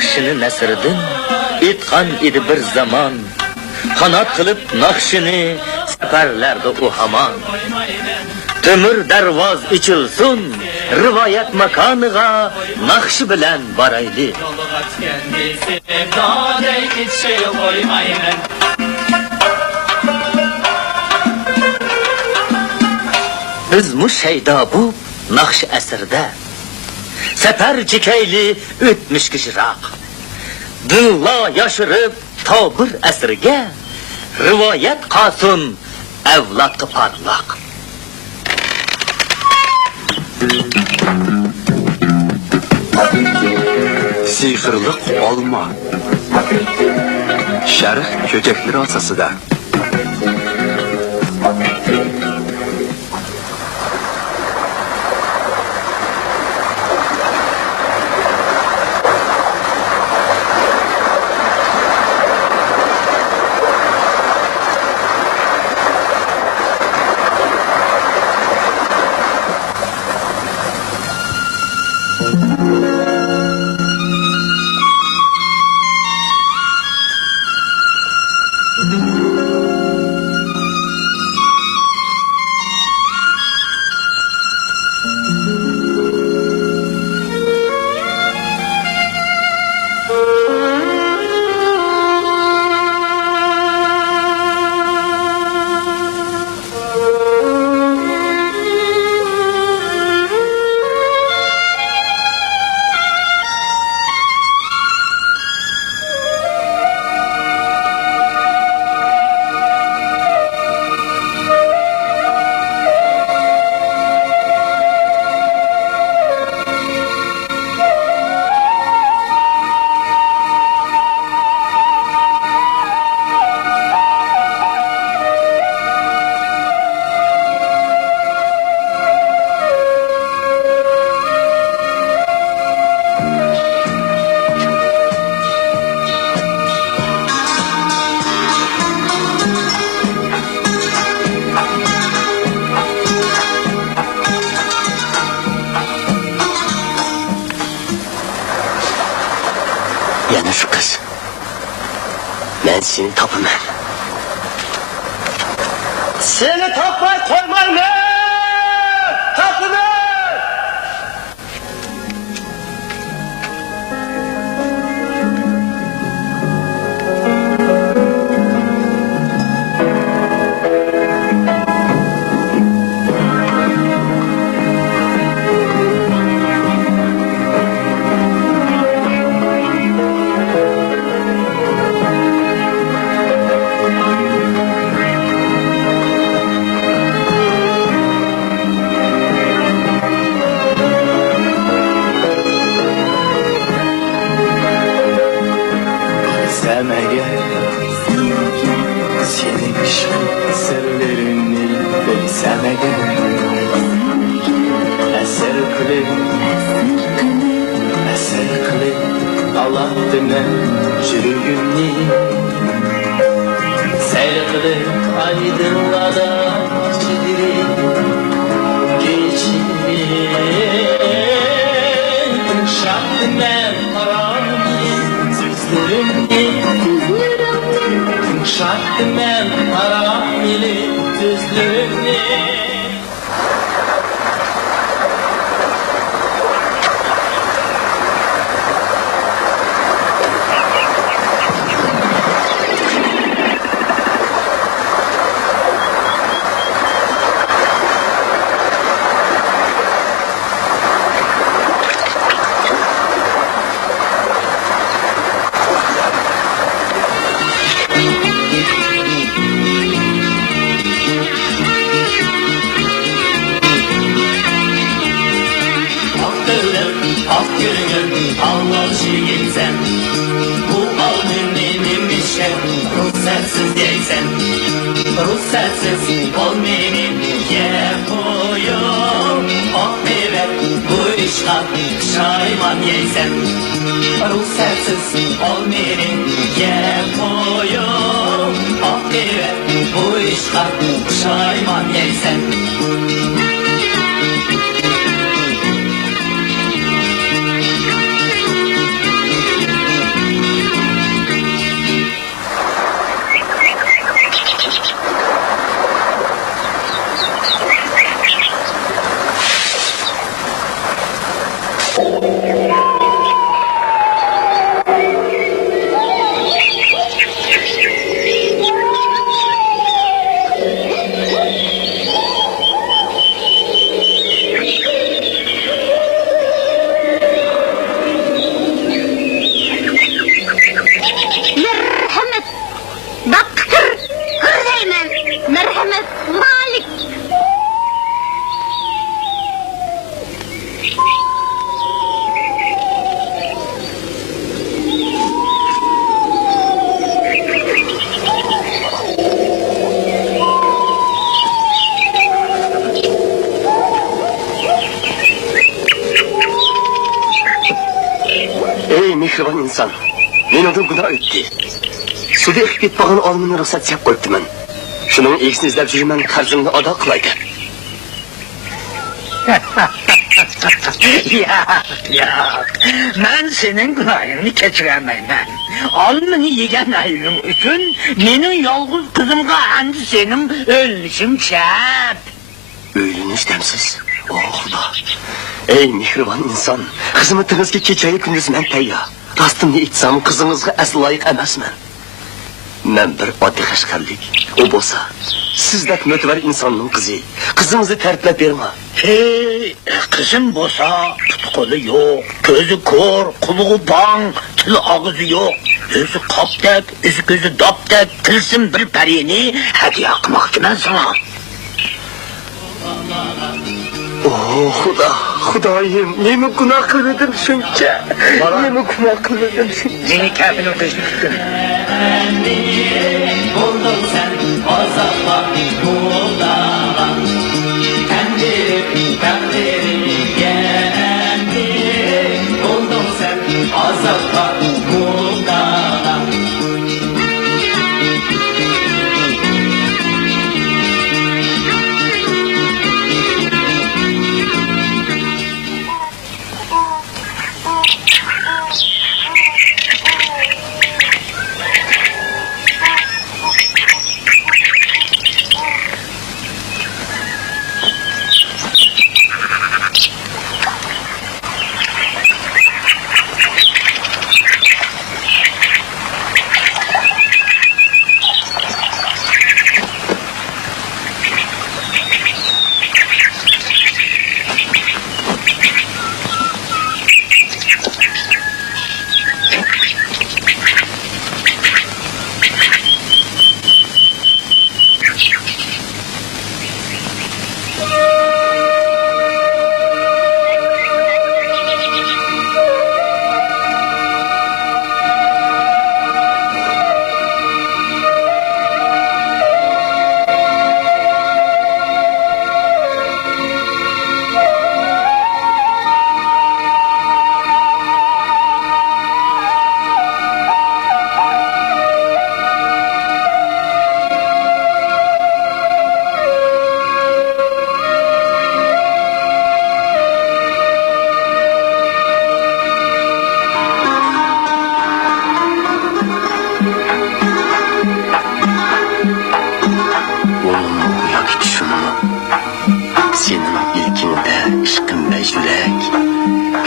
Nakşini Nesriddin etkan idi bir zaman. Kanat kılıp nakşini seferlerde o haman. Tömür dervaz içilsin, rivayet makanıga nakşı bilen baraylı. Biz mu şeyda bu nakş esirde, sefer cikeyli ötmüş kişirak. Dınla yaşırıp tabır esirge, rivayet kasın evlat parlak. Sihirlik olma. Şerh köcekleri asasıda. Yana şu kız. Ben seni tapımam. Seni tapmay koymam ne? Tapımam! Senin ışık sırlarını bilsem eğer, eser kılıp Allah'tına çürüğümni, seyr kılıp aydınlada çizirim geçirim. Şahtım ben haramim sözlerimni, şahtım ben haramili düzlüğümni. Sen bu alnının işe ruhsatsız değilsen, ruhsatsız olmayın yapıyor. Oh evet bu işe şayman yeysen, ruhsatsız olmayın yapıyor. Oh evet bu işe şayman yeysen. insan. Meningden günah ötdi. Suda ekip ketpag'an olmini ruxsat yap qo'yibdiman. Shuning egisini izlab yurman, qarzimni ado qilay deb. Ya, ben senin günahını keçiremeyim. Alnını yegen ayının üçün, benim yalğız kızımga andı senin ölmüşüm çep. Öyleniş demsiz. Oh Xudo. Ey mehribon inson, xizmatingizga kechayu kunduz men tayyor. Rostini aytsam, qizingizga asl loyiq emasman. Men bir oddiy qashqarlik. U bo'lsa, sizdek mo'tabar insonning qizi. Qizingizni tarbiylab berma. Hey, kızım bosa, tutkulu yok, gözü kor, kuluğu bang, tili ağzı yok. Özü kaptek, özü gözü daptek, tilsin bir periyeni hediye kılmakçı ben sana. Oh Xudo, Xudoyim, nima gunoh qildim shuncha? Nima gunoh qildim shuncha? Seni kafirun kızını tuttum. Buldun sen azapla muğlanan. Kendileri yendi. Buldun sen azapla muğlanan.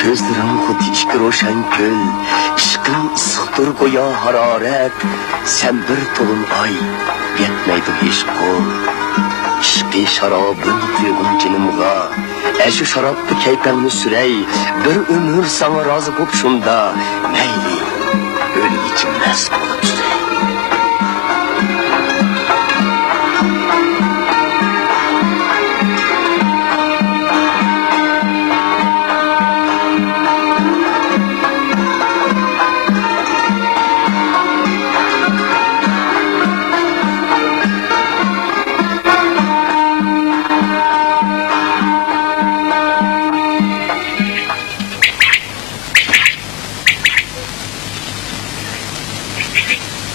Gözlerim xuddi ikki ro'shan ko'l, ishqing issiqdir go'yo harorat, sen bir to'lin oy, yetmaydi hech qo'l. Ishqi sharobim tuyg'un jinimg'a, shu sharobni kayfimni suray, bir umr sana rozi bo'p shunda, mayli, o'lgicha mast bo'lib suray.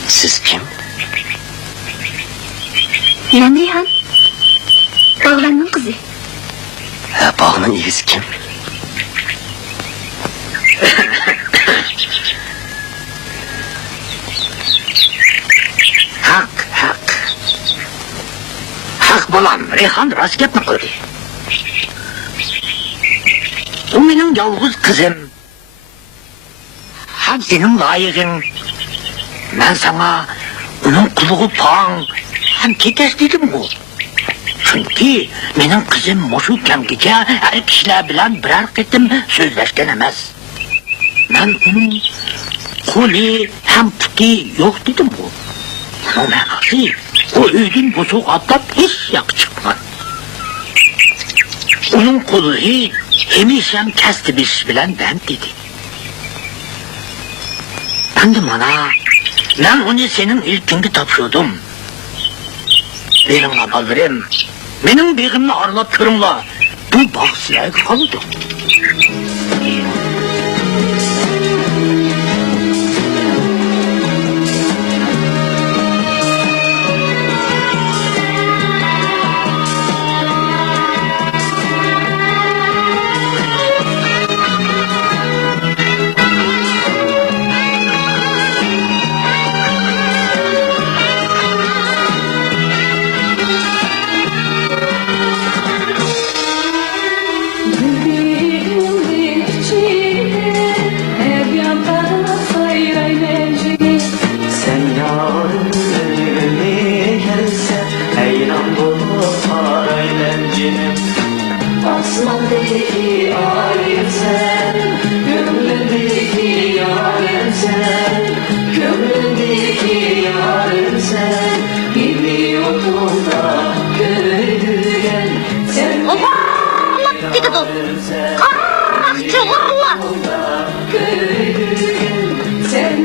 Siz kim? Ben Reyhan. Bağlanın kızı. Bağının iyisi kim? Hak bulan Reyhan rast gapni qildi. O mening yolg'iz qizim. Ham senin layığın. Ben sana onun kuluğu pang hem ketes dedim bu. Çünkü benim kızım moşu kemgece her kişiler bilen birer ketim sözleşken emez. Ben onun kolu hem puti yok dedim bu. O menası o ödün bozuk atlap hiç yak çıkmaz. Onun kolu hemişem kesti bir bilen ben dedi. Ben de bana ben onu senin ilkini tapşırdım. Benim aballarım, benim begimle aralap kırımla bu bağ silahı kaldı.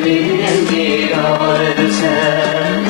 benim diyarım sen.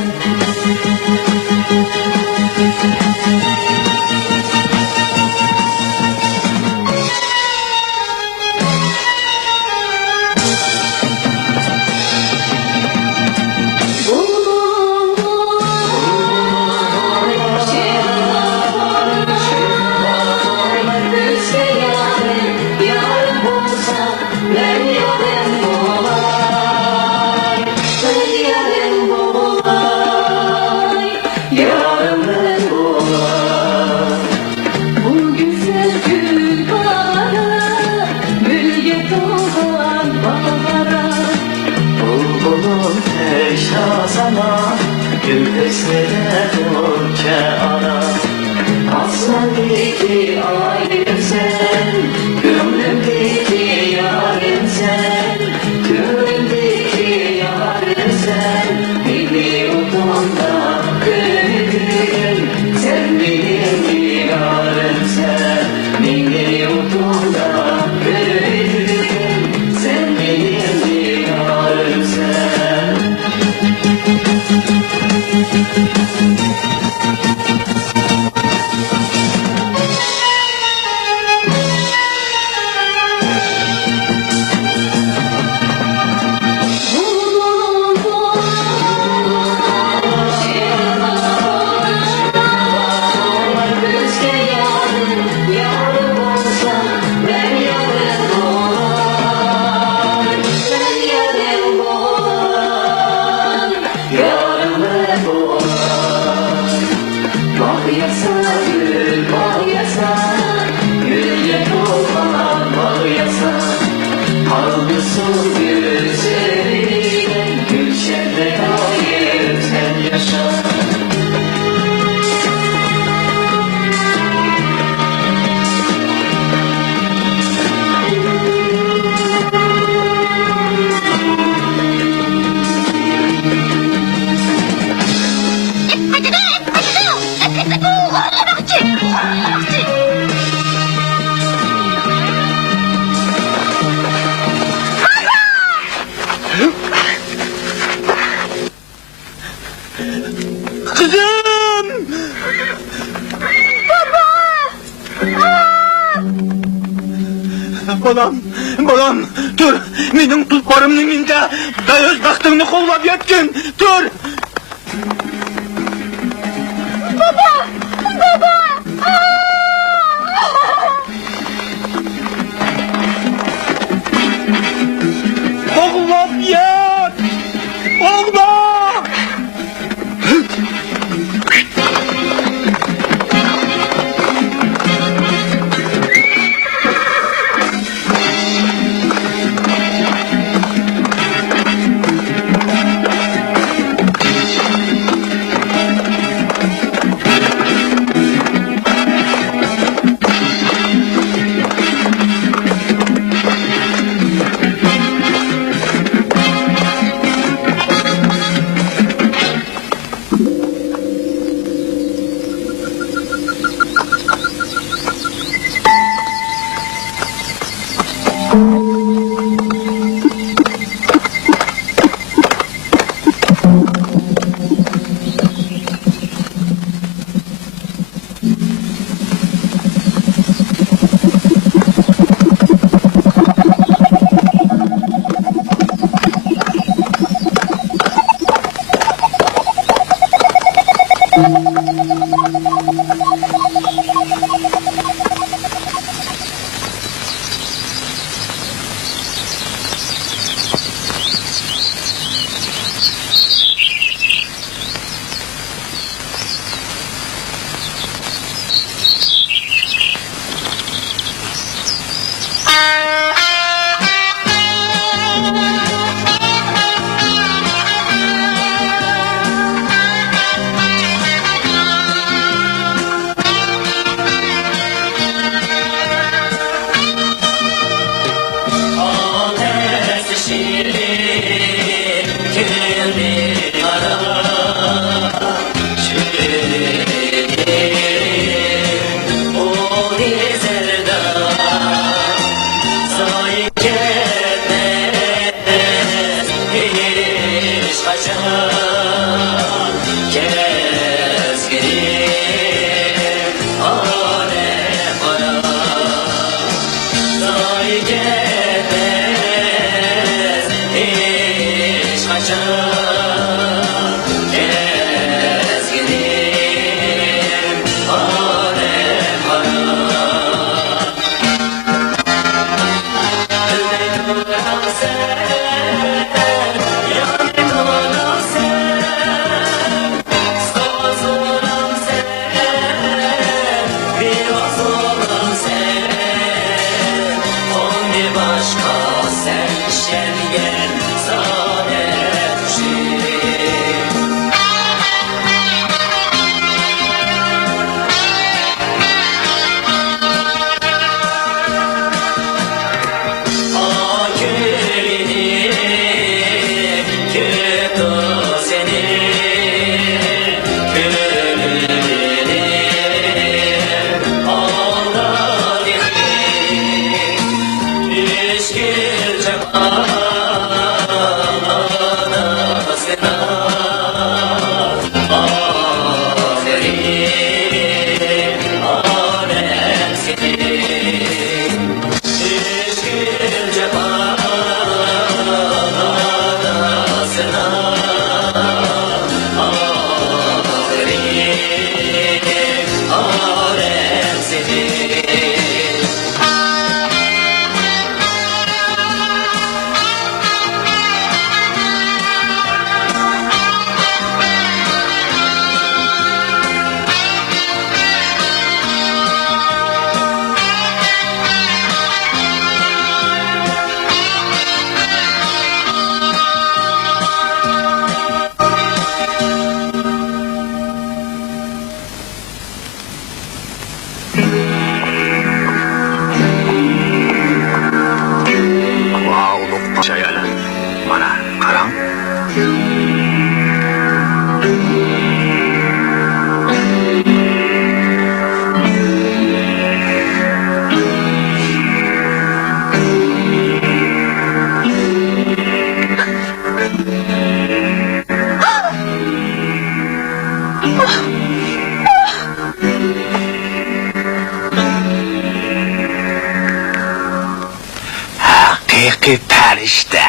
Bu güzel gül bahara, gölge doğan bahara. Bulbulum teşna sana, gül esmede dur ke ara. Aslandaki ayrım sen, gönlümdeki yarım sen. Gönlümdeki yarım sen, biliyordum da gönlüm. Sen benim yarım sen, biliyordum da gönlüm. Sen benim yarım sen. Haklısın gül sevdiğine, gülşende hayır sen yaşa. Kızım! Balam, balam, dur! Mening tulparımның inde dayız baxtыңны qo'llab yetkin, dur! Qo'llab yet! Qo'llab! hiç kaçan kezgirim alem bana dahi gelmez hiç kaçan kezgirim alem bana Vauluk paşayalı. Bana karam. Hakiki perişte.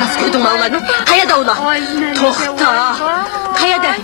Nasıl koydun mallarını? Hayada ulan. Tohta. Hayada.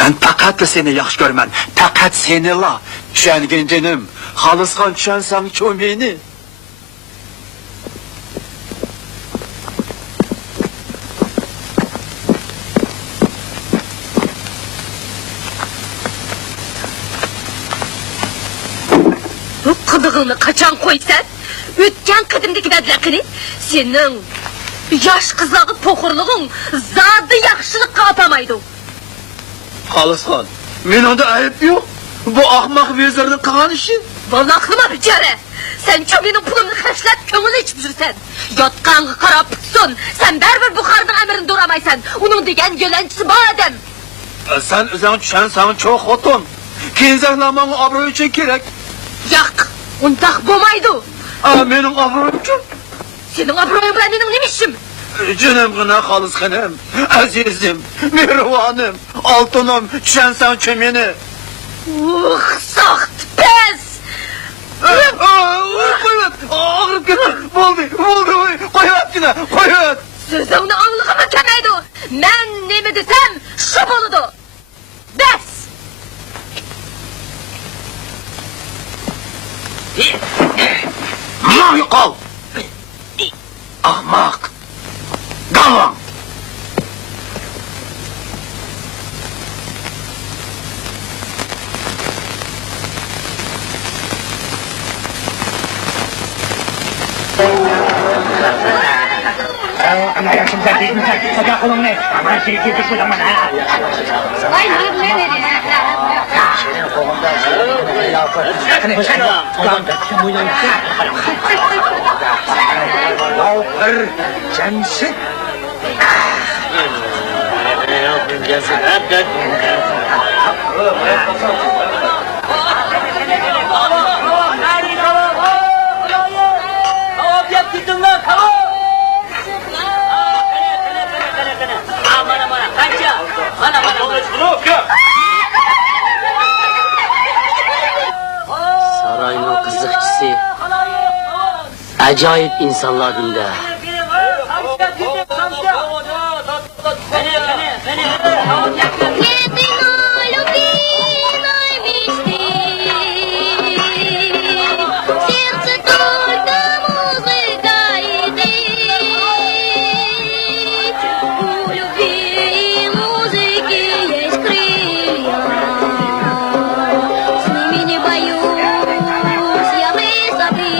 Ben faqat seni yaxshi ko'raman. Faqat seni la. Tushangin jinim. Xolisxon tushansang chu meni. Bu kıdığını kaçan koysan, ötken kıdımdaki bedlekini, senin yaş kızlağı pokurluğun zadı yakşılık kapamaydı. Xolisxon, men onda ayıp yok. Bu ahmaq vezirning qilgan ishi. Vallahi aklıma bir kere. Sen çömenin pulunu karşılat, kömül içip жүрsen. Yotkanğı karap tutsun, sen berber Bukhar'ın emirini duramaysan. Onun degen yölençisi bu adam. Sen özün tushansang chu xotin. Kenzaklamang obro' uchun kerak. Yak, undak bomaydı. Mening obro'm uchun. Senin abroyun bilen benim nemişim? Jinimgina Xolisxonim, azizim, mehribonim, oltinim, tushansang chu meni. Saht, pes! Qo'yvat, og'rib ketdi. Bo'ldi, qo'yvatgina, qo'yvat. Sözünü anlığıma kemeydi. Ben ne mi desem, şu boludu. Bes! Yo'qol. Ahmoq. Galon. Ana yaşım sen değil mi sen? Sakın kolum ne? Aman şey gidip bu zaman ha. Ay ne dedi? Hani sen ulan sen bu yana. Alper Cemşit. Sarayının kızıkçısı acayip insanlardan da. Сердце только музыка у любви и музыки есть крылья. С ними не боюсь я высоты.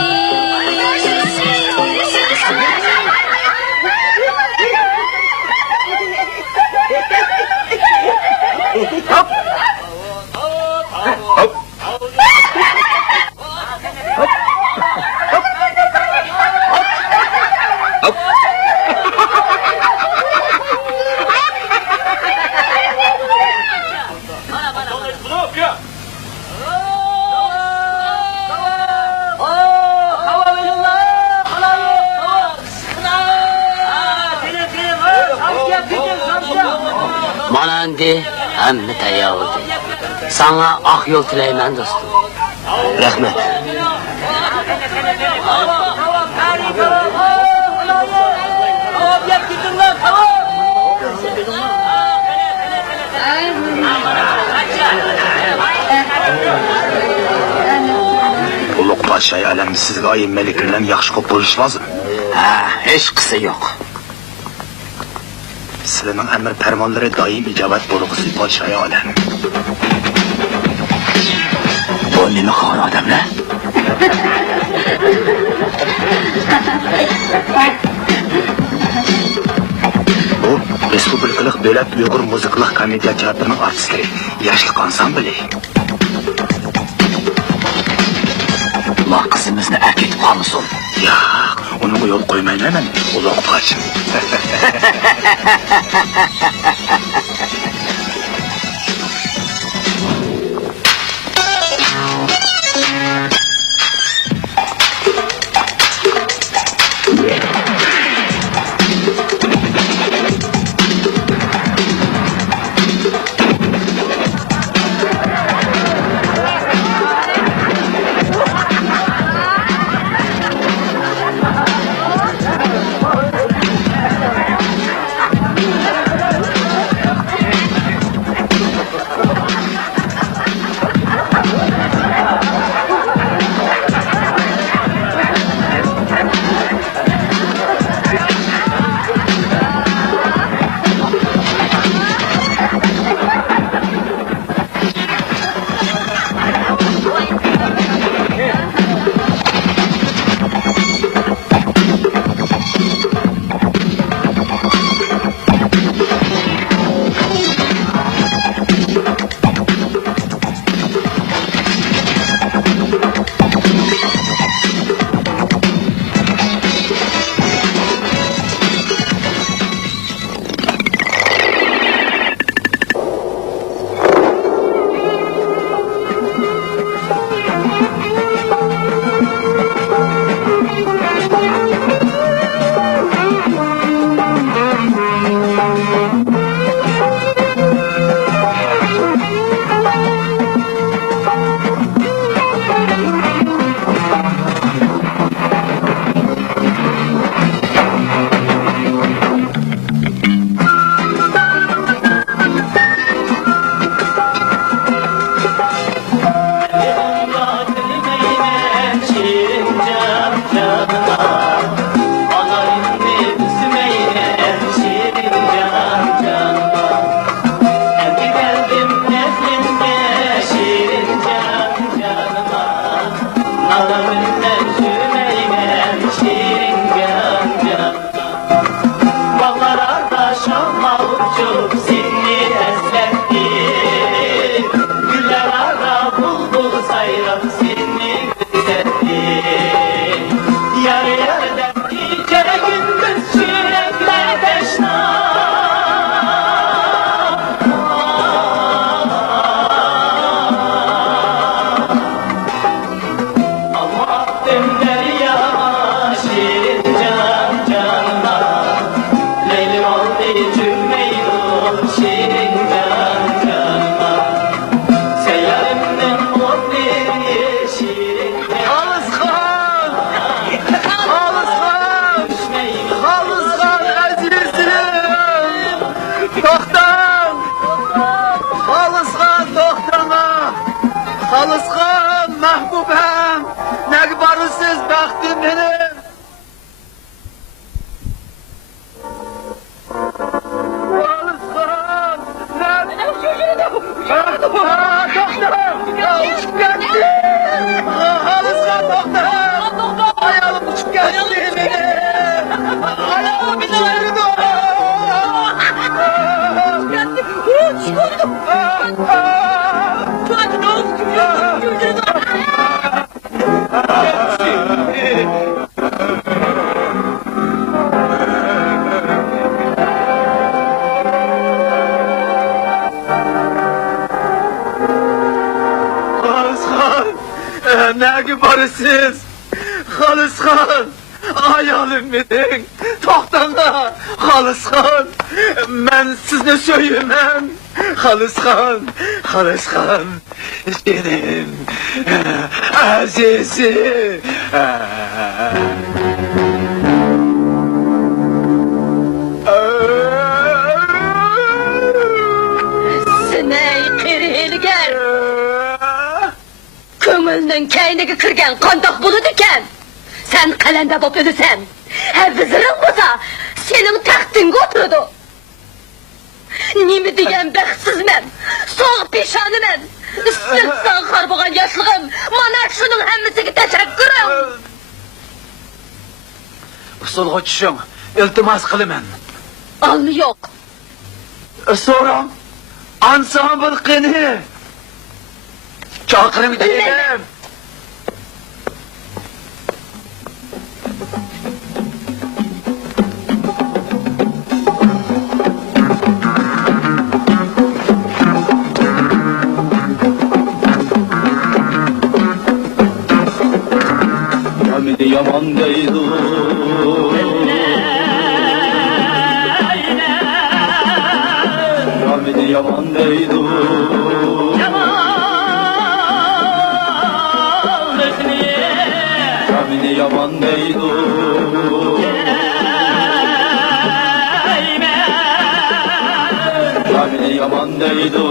Mana endi hamma tayyor bo'ldi. Sana ak yo'l tilayman do'stim. Rahmat. Ulug' podshoh alamni sizga oyim Malik bilan yaxshi qo'p bo'lish lozim. Ha, hech qisi yo'q. Sizlarning amr farmonlari doim ijobat bo'lg'usi podshoh olam. Bu nima xor odamlar? Bu respublikalik davlat Uyg'ur muzikалық komediya teatrining artistlari, yoshlik ansambli. Allah qizimizni aketib qolmasin. Yo'q, uni yo'l qo'ymayman, ulug' podshoh. Halıskan, mahbubem, ne barısız baktım benim. Halıskan, ne? Doktor! Uçup geldi! Halıskan doktor! Ayağım uçup geldi benim! Ayağım uçurdu! Halıskan! Ne barısız! Halıskan! Ayağım benim! Toxtanda! Halıskan! Ben sizni söyleyemem! Halıskan! Halıskan! Benim! Azizim! Siney qirilgar. Ko'ngilning kayniga kirgan qandoq bo'ladi ekan? Sen qalanda bo'lib o'lasan. Ha viziring bo'lsa, sening taxtingga o'tiradi. Nima degan baxtsizman? So'g' peshoniman. Isitdan xor bo'lgan yoshligim. Mana shuning hammasiga tashakkurim. Usulga tushing, iltimos qilaman. Alni yo'q. So'ram, ansambl qani? Chaqiring dedim. Hamidi yaman deydu. Hamidi yaman deydu. Hamidi yaman deydu. Hamidi yaman deydu.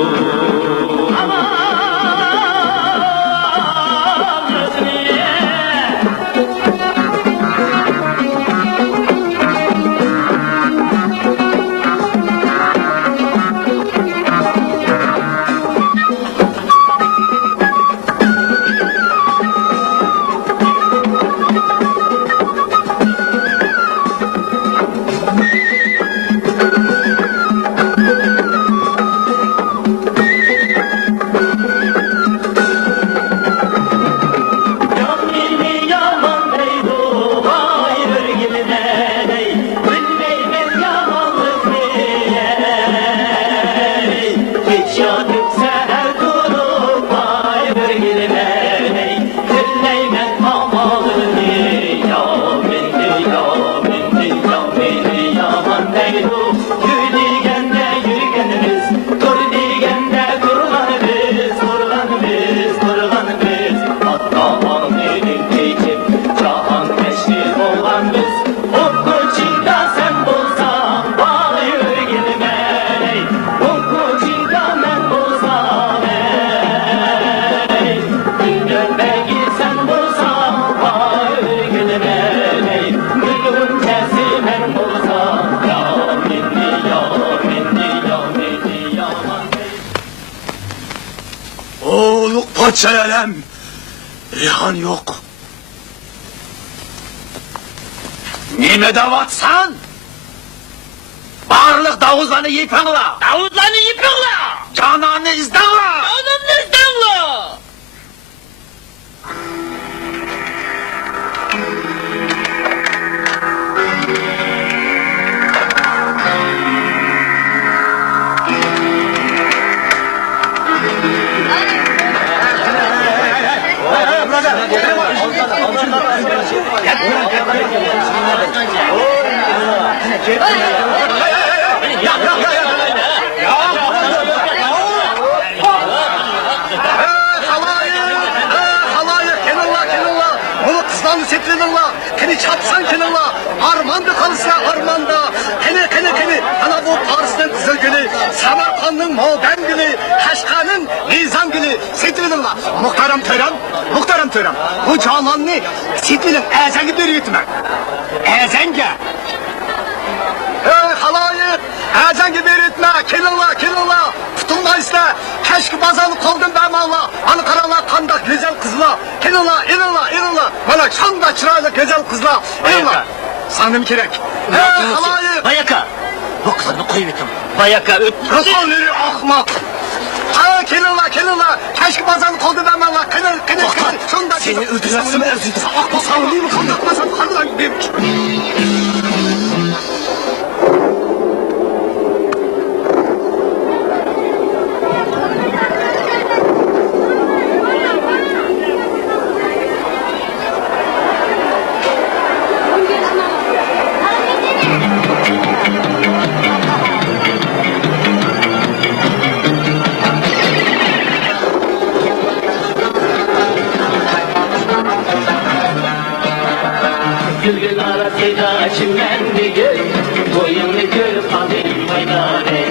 Paçayalem, rihan yok. Nime davatsan? Barlık davuzlarını yıpınla. Davudlarını yıpıkla! Cananı izdanla. Canını istanla! Setrinilla, kini çapsan kinilla, armanda kalsa armanda, kini, ana bu Paris'ten kızıl gülü, Samarkand'ın Moğden gülü, Kaşgar'ın Nizam gülü, Setrinilla, Muhtarım tören. Bu camanını sitlinin əzəni bir yetmə. Əzəngə. Ey halayı, əzəngi bir yetmə, kelilla. Tutunma iste, keşke bazanı koldun ben valla. Hani karalar kandak güzel kızla. Kelilla. Bana çanda çırayla güzel kızla. Elilla. Sandım kirek. Ey halayı. Bayaka. Bu kızını koyuyorum. Bayaka öp. Rıkal veri ahmak. Ha kelilla. Keşke bazanı koldu ben valla. Kınır. Şunda Seni öldürürsün, özür. Akma savunayım mı? Kandatmasam kandan gideyim. Gülgün arasıyla çimlendi gül, boyunlu gül kadim maydane.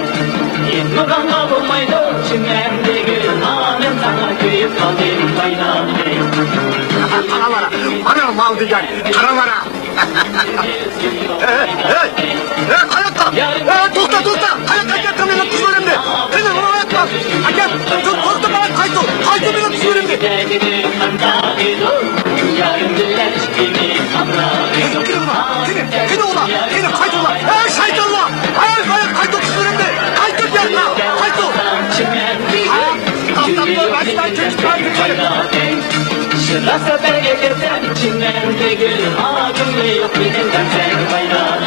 Nurdan kavulmaydı çimlendi gül, hanım sana köyüp kadim maydane. Bana mal diyen, karavara. Kayakta. Tukta. Kayakta gel benim kız önümde. Benim onu atma. Gel, korktu bana kaydı. Kaydı benim kız önümde. Yarın güller kimi hamraydı. Kini ola, kaydı ola. Ey şeytanla. Ey kaydı kız önümde. Kaydı gel la. Kaydı. Kaptanlar, baştan çocuklar. Şırlasa belge gezen çimlendi gül, ağacımda yok birinden sen bayrağın.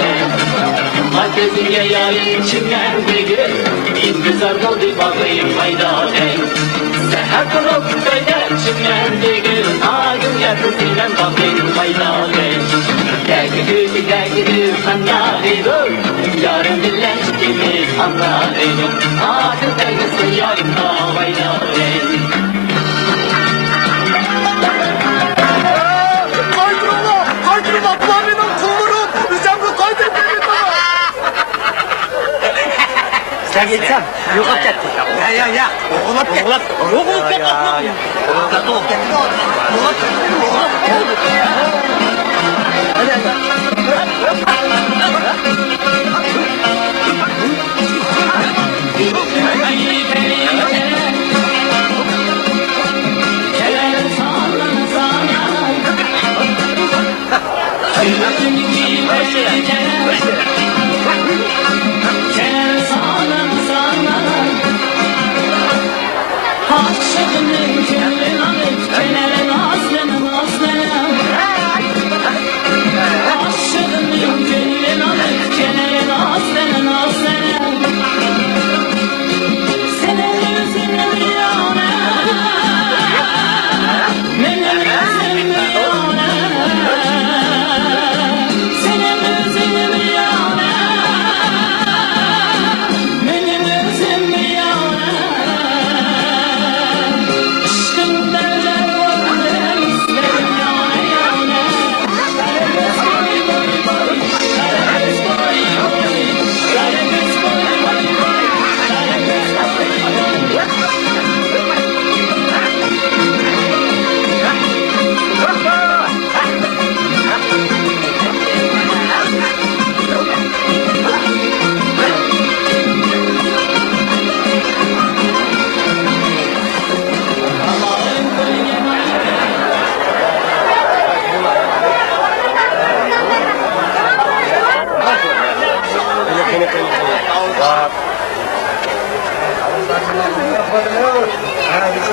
Herkesin yayın çimlendi gül, bir güzel oldu bakayım bayrağın. Seher kurup köyde çimlendi gül, ağacım yakısıyla bakayım bayrağın. Gel kanlarıydı, yarın dillen kimi anlarıydı. Ağacım dergisi yarın da bayrağın. Kaydırma, bu benim kulurum. Sen bu kaydırmayın bana. Sen gitsen, yok at gitti. Ya. Oğlum gitti. Oğlum gitti.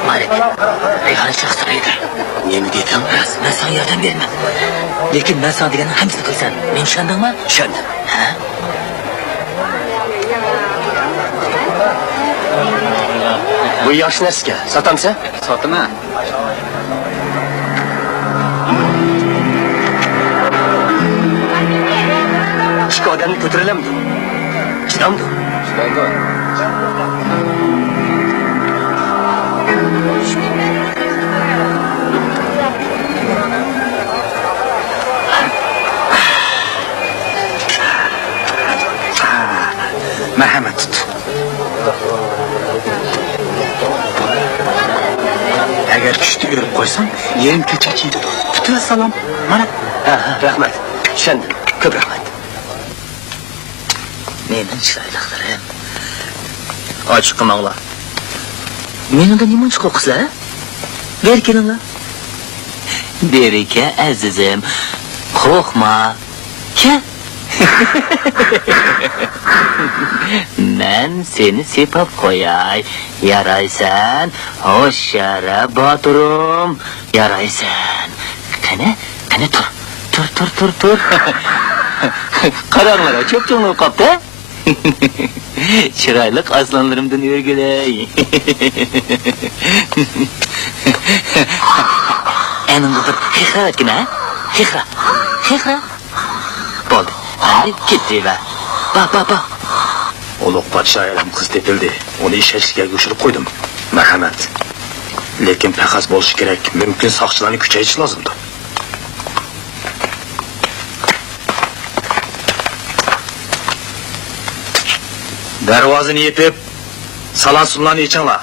Malik, Reyhan şahsarıydı. Ne mi dedim? Ben sana yardım vermem. Lekin ben sana degenin hamısını kılsan. Men işendin mi? Şendim. Ha? Bu yaş neske? Satamsa? Satın ha. İki adamı götürelemdi. Çıdamdı. Merhamet tut. Eğer agar kuchli yurib qo'ysam yerim ko'chachiydi. Putu assalom. Mana. Ha, rahmat. Tushundim. Ko'p rahmat. Mening chiroyliqlarim. Ochiq qilmanglar. Meningda nima chiqib qizlar? Ber kelinglar. Berika azizim. Qo'rqma. Ke? Men seni sepab qo'yay. Yaraysan. Xo'sh, yara boturum. Yaraysan. Qani tur. Qaranglar, cho'p-cho'nglab qopti. Chiroyli aslanlarimdan o'rgilay. Endi bir xiqratgina, xiqra. Bo'ldi. Hadi ketdilar. Ba. Ulug' podshoyim qiz tepildi. Uni ishga go'shirib qo'ydim. Marhamat. Lekin paqas bo'lishi kerak. Mumkin soqchilarni kuchaytirish lozimdir. Darvozani yetib, salon-sumlarni yechinglar.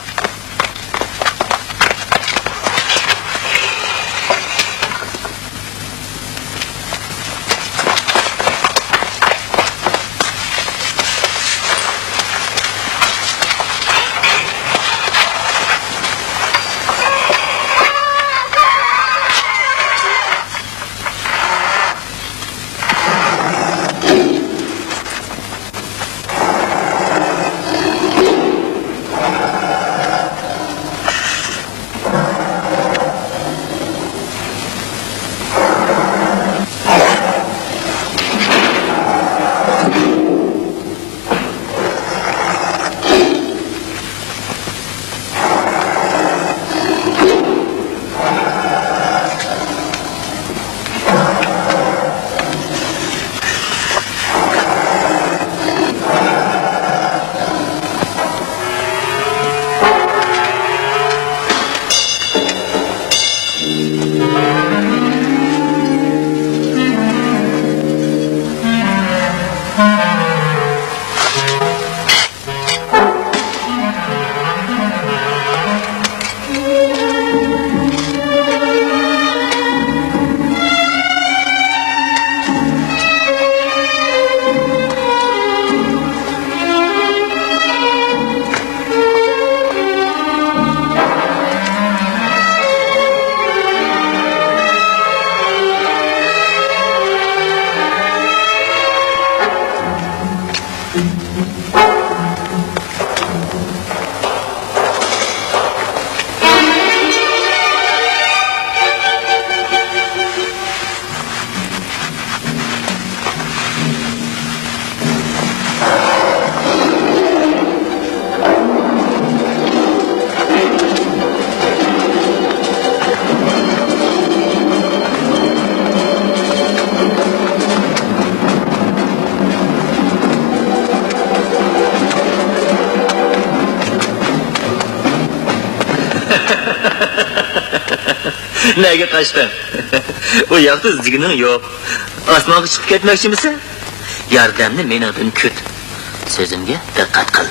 Nega qaçdın? Bu yoqda zigning yo'q. Osmonga chiqib ketmoqchimisan? Yordamni mendan kut. So'zimga diqqat qil.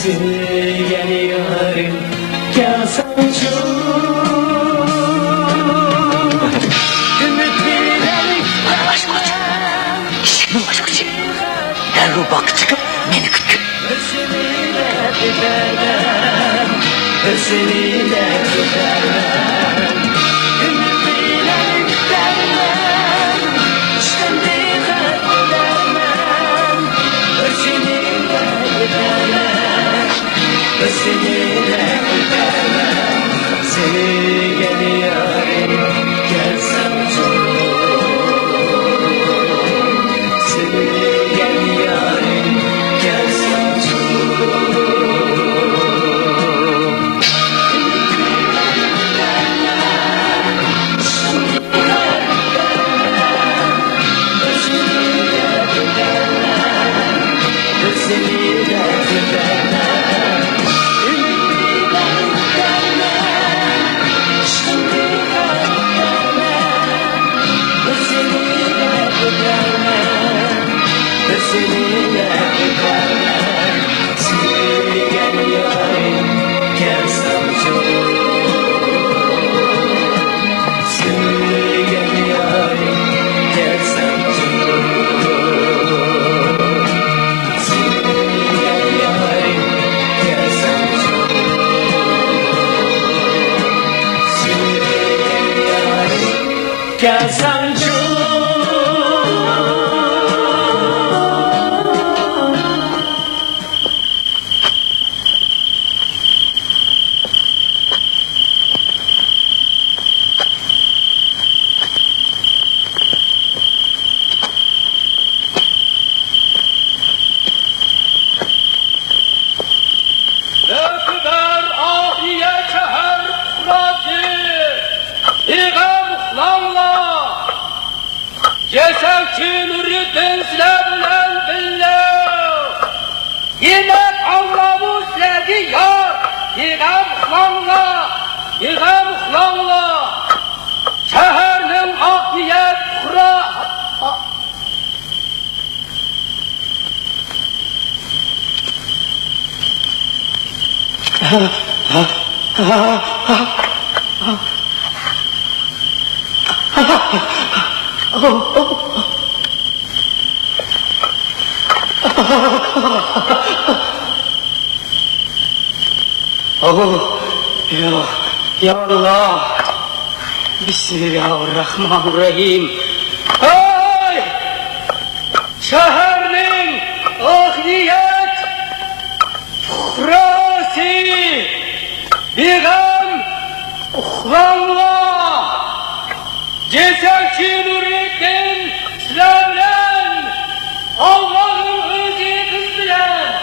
Sen bak çıkıp beni küçük. Gelsem Ökber ahiye şehir razı İğam lanla Cesenki nuriddin sizler bilen billah Yemek Allah'u sizlerdi ya İğam lanla Şehirnin ahiye kura Ya Allah Bismillahirrahmanirrahim Ay Şehirnin ahliyet Fuhrası Bigam Uhlanla Cesenki Nurettin Sizlerden Allah'ın özü kız bilen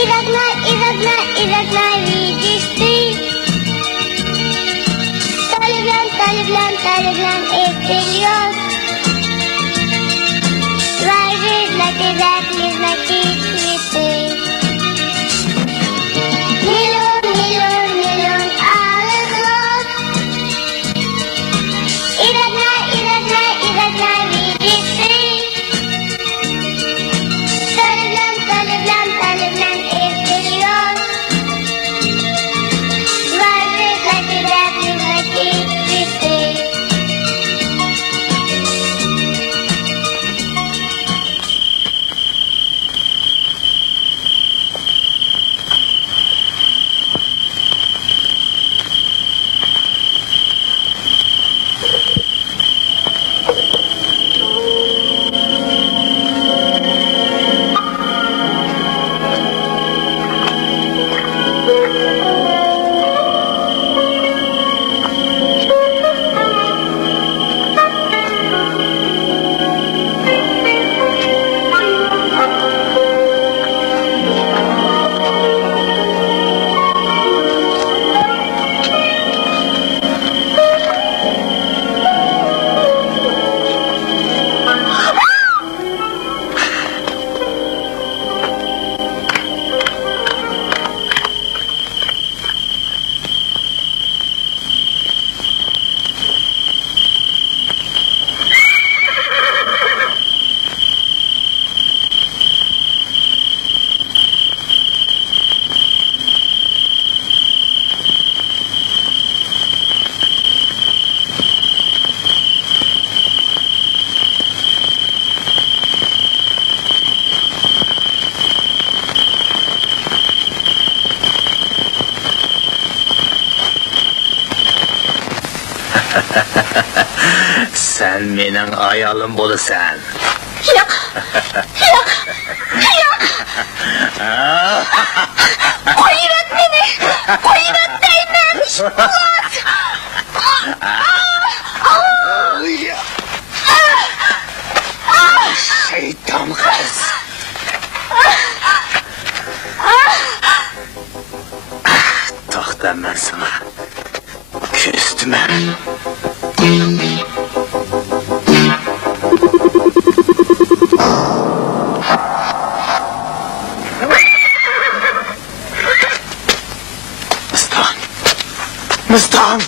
Iragna, registry. Taliblan, Aprilios. Rises like a rat, lives like it with it. Milon, all across. Iragna, registry. Taliblan, Aprilios. Rises like a rat, lives like it with it. Sen benim ayalım bolasan. Yok. Koyuvet beni. Koyuvet değmemiş. Şeytan kız. Toxta ben sana. Küstüm ben. Mıstan!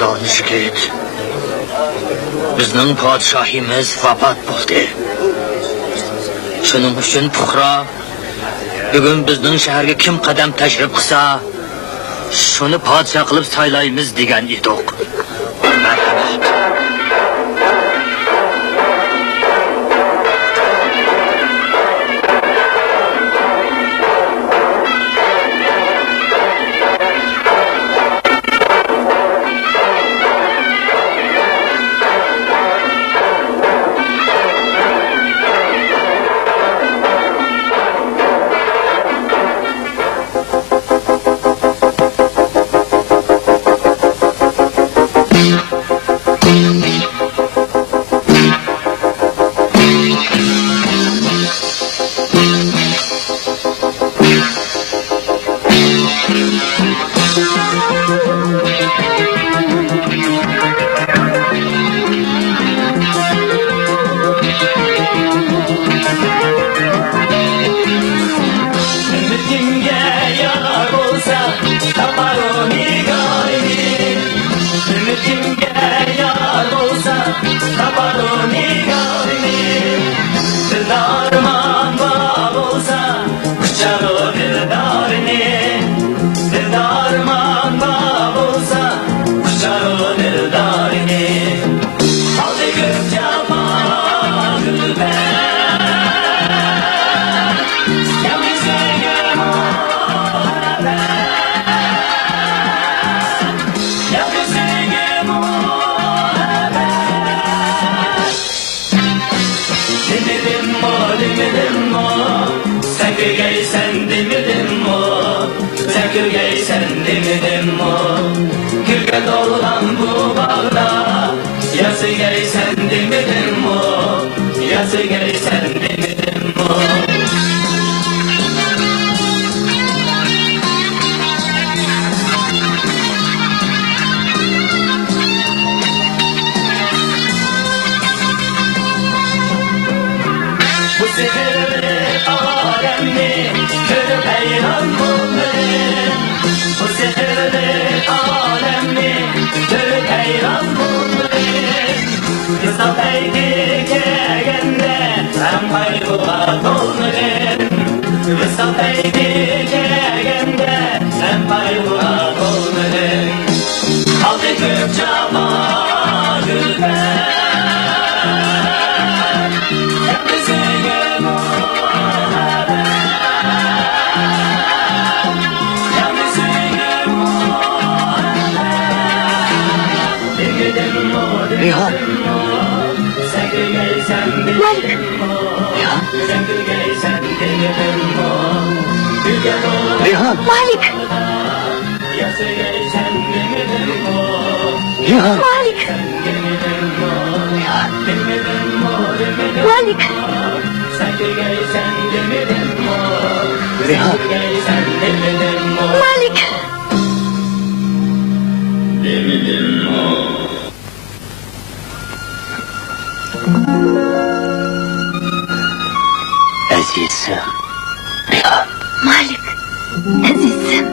Danışket. Bizning podshohimiz vafot bo'ldi. Shuning uchun puhra bugun bizning shaharga kim qadam tashrif qilsa, shuni podshoh qilib saylaymiz degan edik. Marhamat. Gülge dolan bu bağda Yası gey sen demedin mi? Yası gey sen demedin mi? Bu sihirli alemni görüp hayran buldum. Bu sihirli alemni görüp hayran buldum. Kısa peydi kegende hem hayruğa dolmadım. Kısa peydi kegende hem hayruğa dolmadım. Kaldı Gökçama gülben. Reyhan. Malik. Reyhan. Malik. Reyhan. Malik. Malik. Reyhan. Malik. Azizim. Reyhan. Malik. Azizim.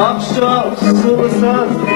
Akşam sulu saz